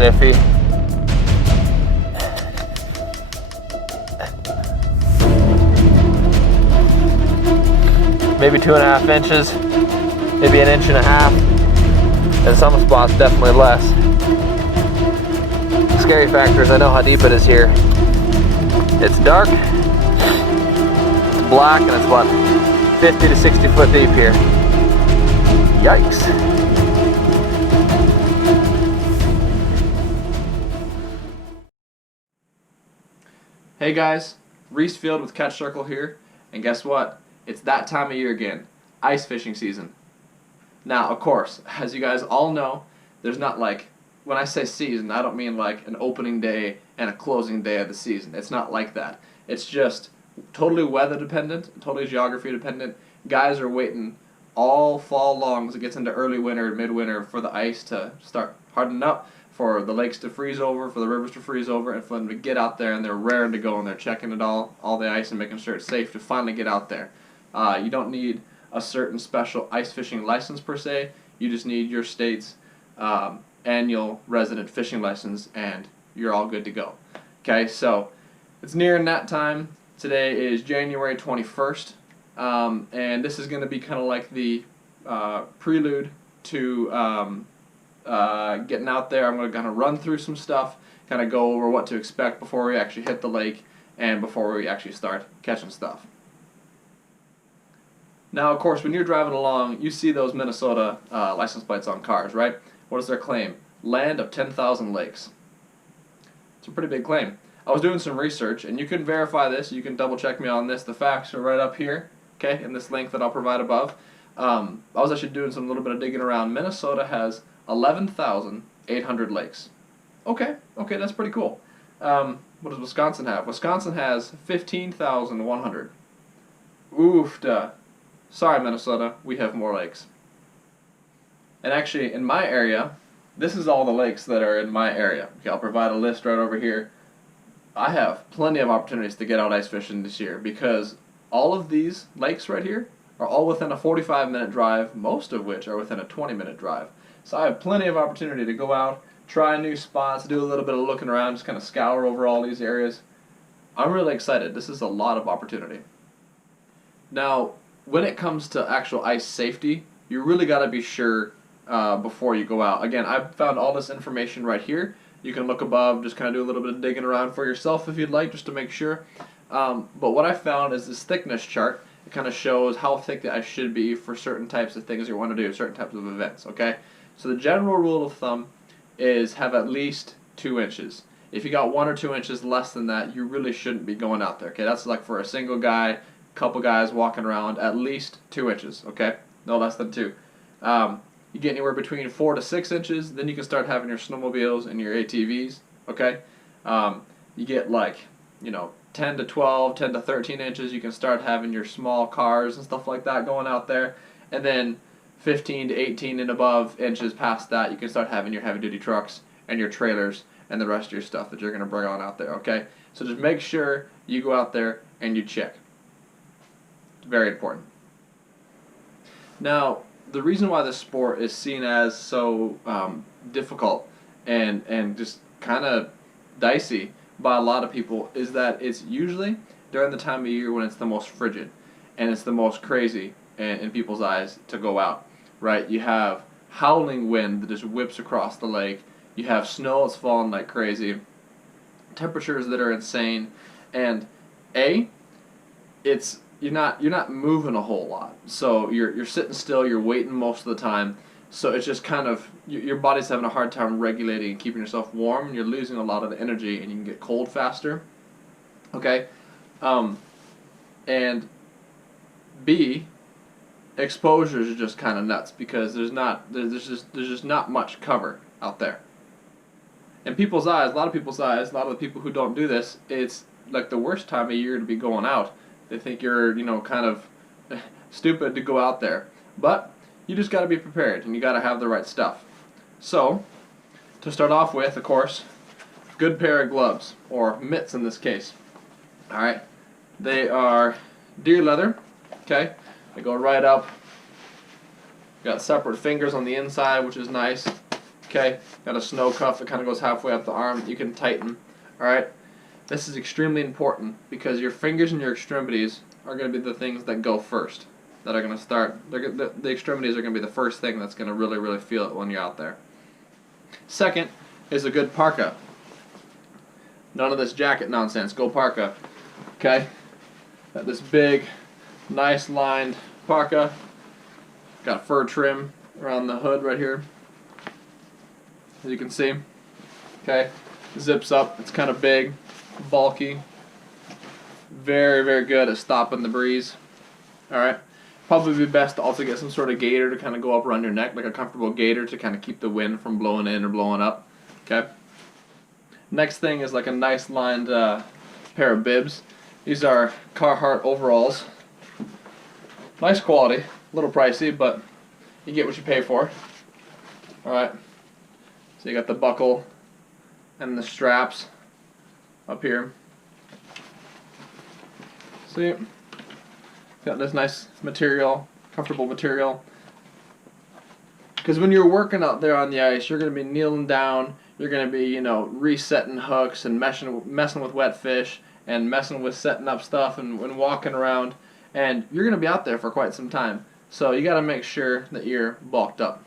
that iffy. Maybe 2.5 inches, maybe 1.5 inches. In some spots, definitely less. The scary factor is I know how deep it is here. It's dark, it's black, and it's what, 50 to 60 foot deep here. Yikes. Hey guys, Reese Field with Catch Circle here, and guess what? It's that time of year again, ice fishing season. Now, of course, as you guys all know, there's not like, when I say season, I don't mean like an opening day and a closing day of the season. It's not like that. It's just totally weather dependent, totally geography dependent. Guys are waiting all fall long as it gets into early winter, midwinter for the ice to start hardening up, for the lakes to freeze over, for the rivers to freeze over, and for them to get out there, and they're raring to go, and they're checking it all the ice and making sure it's safe to finally get out there. You don't need a certain special ice fishing license per se. You just need your state's annual resident fishing license, and you're all good to go. Okay, so it's nearing that time. Today is January 21st, and this is going to be kind of like the prelude to getting out there. I'm going to kind of run through some stuff, kind of go over what to expect before we actually hit the lake and before we actually start catching stuff. Now, of course, when you're driving along, you see those Minnesota license plates on cars, right? What is their claim? Land of 10,000 lakes. It's a pretty big claim. I was doing some research, and you can verify this. You can double check me on this. The facts are right up here, okay, in this link that I'll provide above. I was actually doing some little bit of digging around. Minnesota has 11,800 lakes. Okay, that's pretty cool. What does Wisconsin have? Wisconsin has 15,100. Oof-da. Sorry, Minnesota, we have more lakes. And actually, in my area, this is all the lakes that are in my area. Okay, I'll provide a list right over here. I have plenty of opportunities to get out ice fishing this year because all of these lakes right here are all within a 45-minute drive, most of which are within a 20-minute drive. So I have plenty of opportunity to go out, try new spots, do a little bit of looking around, just kind of scour over all these areas. I'm really excited. This is a lot of opportunity. Now, when it comes to actual ice safety, you really got to be sure before you go out. Again, I've found all this information right here. You can look above, just kind of do a little bit of digging around for yourself if you'd like, just to make sure. But what I found is this thickness chart. It kind of shows how thick the ice should be for certain types of things you want to do, certain types of events, okay? So the general rule of thumb is have at least 2 inches. If you got 1 or 2 inches less than that, you really shouldn't be going out there, okay? That's like for a single guy, couple guys walking around, at least 2 inches, okay? No less than 2. You get anywhere between 4 to 6 inches, then you can start having your snowmobiles and your ATVs, okay? You get like, 10 to 12, 10 to 13 inches, you can start having your small cars and stuff like that going out there. And then 15 to 18 and above inches past that, you can start having your heavy-duty trucks and your trailers and the rest of your stuff that you're going to bring on out there, okay? So just make sure you go out there and you check. It's very important. Now, the reason why this sport is seen as so difficult and just kind of dicey by a lot of people is that it's usually during the time of year when it's the most frigid and it's the most crazy in people's eyes to go out, right? You have howling wind that just whips across the lake. You have snow that's falling like crazy, temperatures that are insane, and you're not moving a whole lot. So you're sitting still, you're waiting most of the time. So it's just kind of, your body's having a hard time regulating and keeping yourself warm, and you're losing a lot of the energy, and you can get cold faster. Okay? And B, exposures are just kind of nuts because there's just not much cover out there. In people's eyes, a lot of the people who don't do this, it's like the worst time of year to be going out. They think you're, kind of stupid to go out there. But you just got to be prepared, and you got to have the right stuff. So, to start off with, of course, good pair of gloves, or mitts in this case. Alright, they are deer leather, okay? They go right up. Got separate fingers on the inside, which is nice. Okay, got a snow cuff that kind of goes halfway up the arm that you can tighten. Alright, this is extremely important because your fingers and your extremities are going to be the things that go first, that are going to start. The extremities are going to be the first thing that's going to really feel it when you're out there. Second is a good parka. None of this jacket nonsense. Go parka. Okay? Got this big, nice lined parka. Got fur trim around the hood right here, as you can see. Okay? Zips up. It's kind of big, bulky. Very good at stopping the breeze. Alright? Probably be best to also get some sort of gaiter to kind of go up around your neck, like a comfortable gaiter to kind of keep the wind from blowing in or blowing up. Okay? Next thing is like a nice lined pair of bibs. These are Carhartt overalls. Nice quality, a little pricey, but you get what you pay for. Alright, so you got the buckle and the straps up here. See, got this nice material, comfortable material. Because when you're working out there on the ice, you're going to be kneeling down, you're going to be, you know, resetting hooks and messing with wet fish and messing with setting up stuff and walking around, and you're going to be out there for quite some time. So you got to make sure that you're bulked up.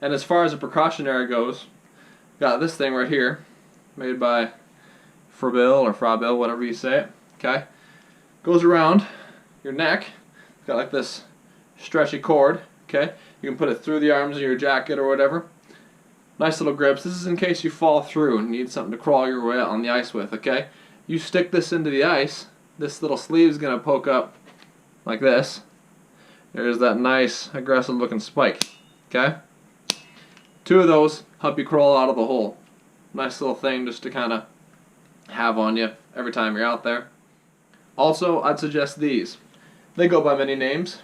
And as far as a precautionary goes, got this thing right here, made by Frabill, whatever you say it. Okay, goes around your neck. It's got like this stretchy cord. Okay, you can put it through the arms of your jacket or whatever. Nice little grips. This is in case you fall through and need something to crawl your way out on the ice with. Okay, you stick this into the ice. This little sleeve is gonna poke up like this. There's that nice aggressive looking spike. Okay, two of those help you crawl out of the hole. Nice little thing just to kind of have on you every time you're out there. Also, I'd suggest these. They go by many names: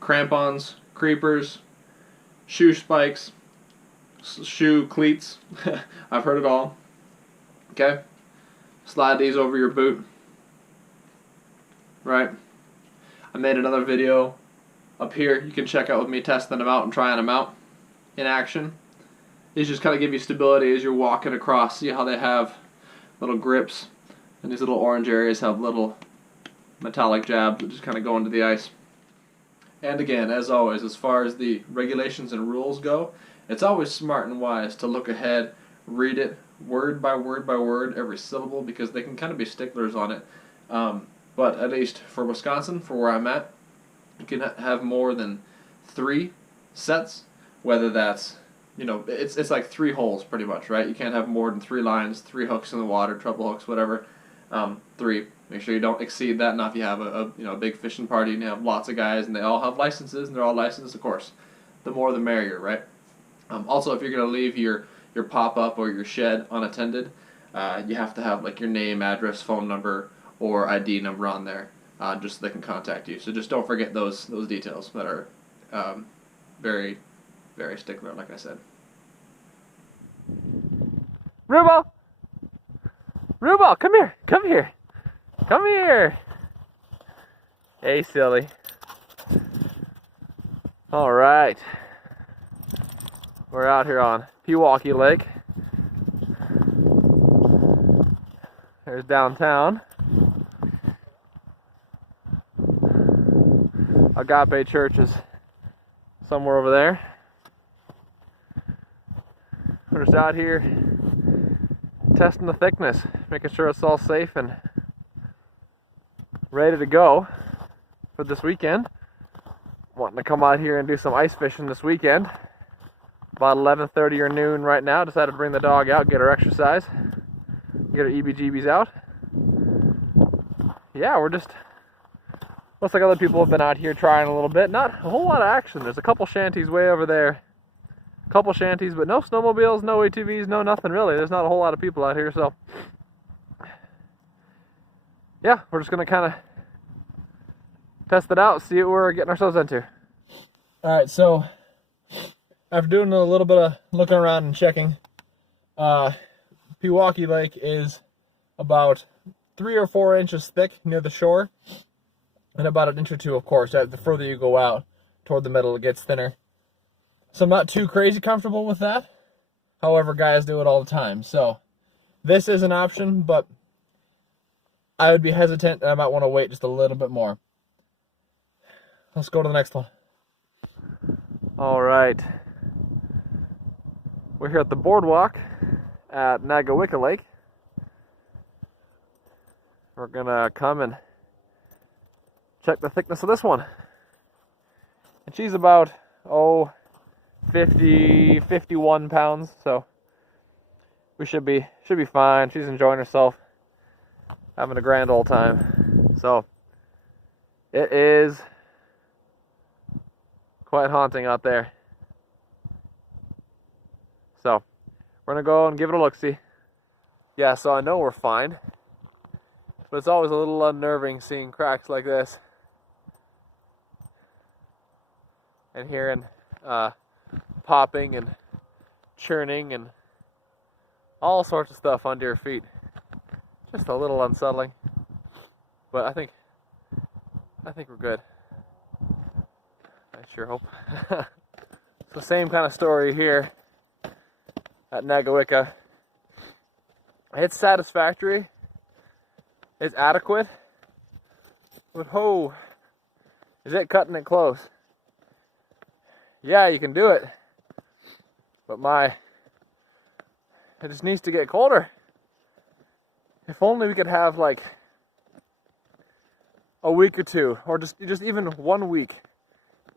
crampons, creepers, shoe spikes, shoe cleats. I've heard it all. Okay, slide these over your boot. Right, I made another video up here you can check out with me testing them out and trying them out in action. These just kind of give you stability as you're walking across. See how they have little grips, and these little orange areas have little metallic jabs that just kind of go into the ice. And again, as always, as far as the regulations and rules go, it's always smart and wise to look ahead, read it word by word, every syllable, because they can kind of be sticklers on it. But at least for Wisconsin, for where I'm at, you can have more than 3 sets, whether that's, you know, it's like 3 holes pretty much, right? You can't have more than 3 lines, 3 hooks in the water, treble hooks, whatever. 3. Make sure you don't exceed that. Now, if you have a big fishing party and you have lots of guys and they all have licenses and they're all licensed, of course, the more the merrier, right? Also, if you're going to leave your pop-up or your shed unattended, you have to have like your name, address, phone number, or ID number on there, just so they can contact you. So just don't forget those details that are very, very stickler, like I said. Rubo! Rubo, come here! Come here! Come here! Hey, silly. Alright. We're out here on Pewaukee Lake. There's downtown. Agape Church is somewhere over there. We're just out here testing the thickness, making sure it's all safe and ready to go for this weekend. Wanting to come out here and do some ice fishing this weekend. About 11:30 or noon right now. Decided to bring the dog out, get her exercise, get her EBGBs out. Yeah, we're just, looks like other people have been out here trying a little bit. Not a whole lot of action. There's a couple shanties way over there. A couple shanties, but no snowmobiles, no ATVs, no nothing really. There's not a whole lot of people out here, so yeah, we're just gonna kind of test it out, see what we're getting ourselves into. Alright, so after doing a little bit of looking around and checking, Pewaukee Lake is about 3 or 4 inches thick near the shore, and about 1 inch or 2, of course. The further you go out toward the middle, it gets thinner. So I'm not too crazy comfortable with that. However, guys do it all the time. So this is an option, but I would be hesitant and I might want to wait just a little bit more. Let's go to the next one. All right. We're here at the boardwalk at Nagawicca Lake. We're gonna come and check the thickness of this one. And she's about, 50, 51 pounds, so we should be fine. She's enjoying herself, having a grand old time. So it is quite haunting out there. So we're gonna go and give it a look-see. Yeah, so I know we're fine, but it's always a little unnerving seeing cracks like this and hearing popping and churning and all sorts of stuff under your feet. Just a little unsettling, but I think we're good. I sure hope. It's the same kind of story here at Nagawicca. It's satisfactory. It's adequate. But is it cutting it close? Yeah, you can do it. But it just needs to get colder. If only we could have like a week or two, or just even 1 week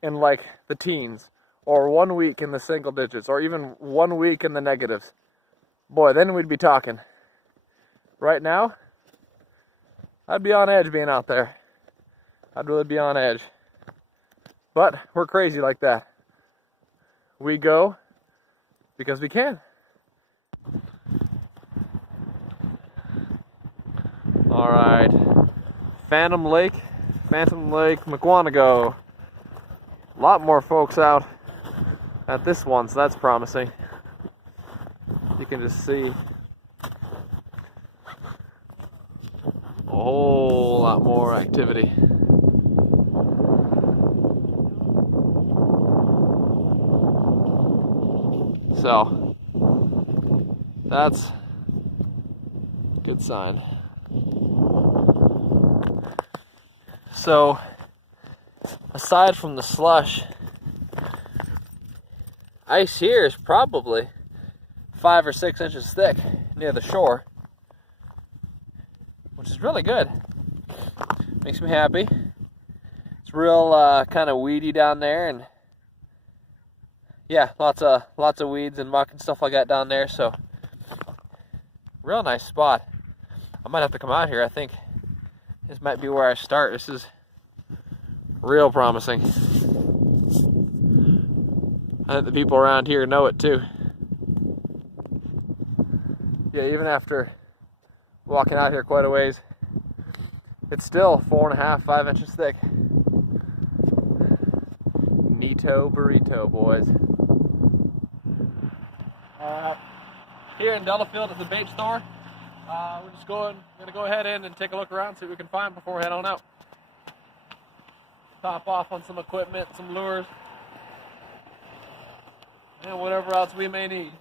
in like the teens, or 1 week in the single digits, or even 1 week in the negatives. Boy, then we'd be talking. Right now, I'd be on edge being out there. I'd really be on edge. But we're crazy like that. We go because we can. All right, Phantom Lake, McWanago. A lot more folks out at this one, so that's promising. You can just see a whole lot more activity. So that's a good sign. So aside from the slush, ice here is probably 5 or 6 inches thick near the shore, which is really good. Makes me happy. It's real kind of weedy down there, and yeah, lots of weeds and muck and stuff like that down there. So real nice spot. I might have to come out here. I think this might be where I start. This is real promising. I think the people around here know it too. Yeah, even after walking out here quite a ways, it's still 4.5, 5 inches thick. Neato burrito, boys. Here in Delafield at the bait store. We're just gonna go ahead in and take a look around, see what we can find before we head on out. Top off on some equipment, some lures, and whatever else we may need.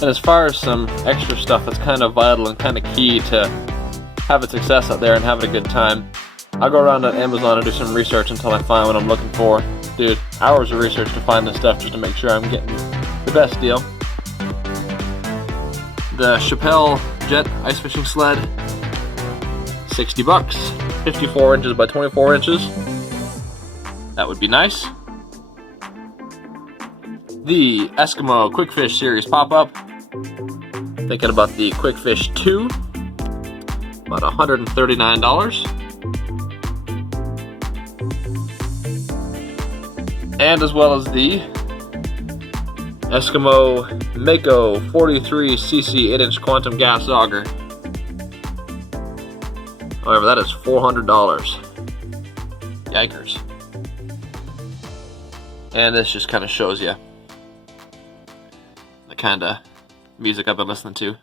And as far as some extra stuff that's kind of vital and kind of key to having success out there and having a good time, I'll go around on Amazon and do some research until I find what I'm looking for. Dude, hours of research to find this stuff just to make sure I'm getting the best deal. The Chapelle Jet ice fishing sled, $60, 54 inches by 24 inches. That would be nice. The Eskimo Quick Fish Series pop-up. Thinking about the Quick Fish 2, about $139. And as well as the Eskimo Mako 43cc 8-inch quantum gas auger. However, that is $400. Yikers. And this just kind of shows you the kind of music I've been listening to.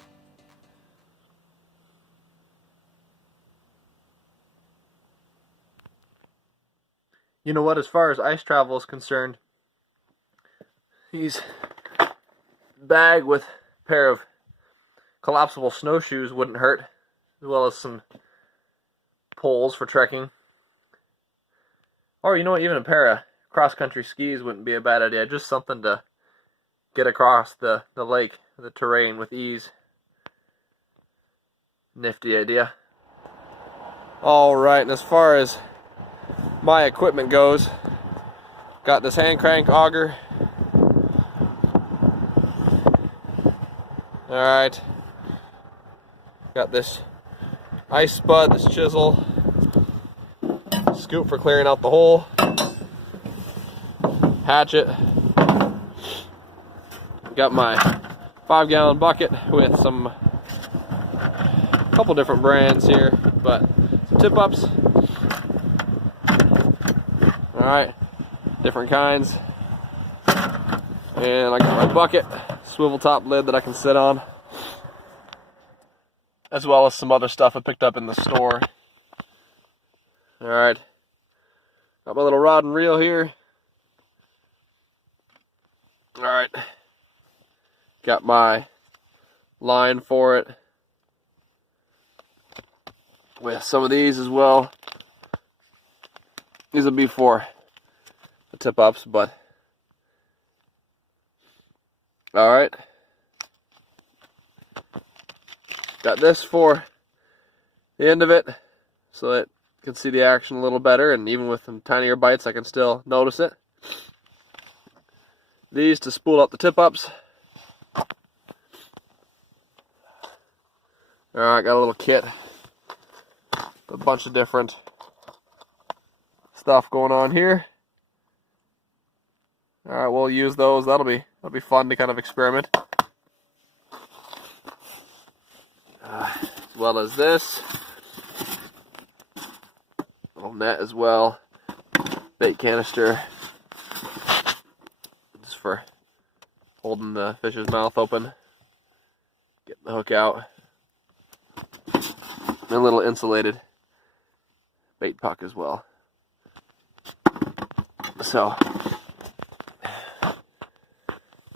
You know what, as far as ice travel is concerned, these bag with a pair of collapsible snowshoes wouldn't hurt, as well as some poles for trekking. Or you know what, even a pair of cross-country skis wouldn't be a bad idea. Just something to get across the lake, the terrain with ease. Nifty idea. Alright, and as far as my equipment goes, got this hand crank auger. Alright. Got this ice spud, this chisel, scoop for clearing out the hole, hatchet. Got my 5-gallon bucket with some couple different brands here, but some tip ups. Alright, different kinds. And I got my bucket, swivel top lid that I can sit on, as well as some other stuff I picked up in the store. Alright, got my little rod and reel here. Alright, got my line for it with some of these as well. These will be for the tip ups, but alright. Got this for the end of it so that you can see the action a little better, and even with some tinier bites I can still notice it. These to spool up the tip ups. Alright, got a little kit. A bunch of different stuff going on here. Alright, we'll use those. That'll be fun to kind of experiment. As well as this little net as well. Bait canister. Just for holding the fish's mouth open. Getting the hook out. And a little insulated bait puck as well. So,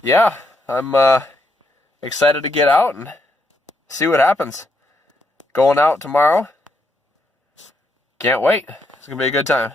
yeah, I'm excited to get out and see what happens. Going out tomorrow. Can't wait. It's going to be a good time.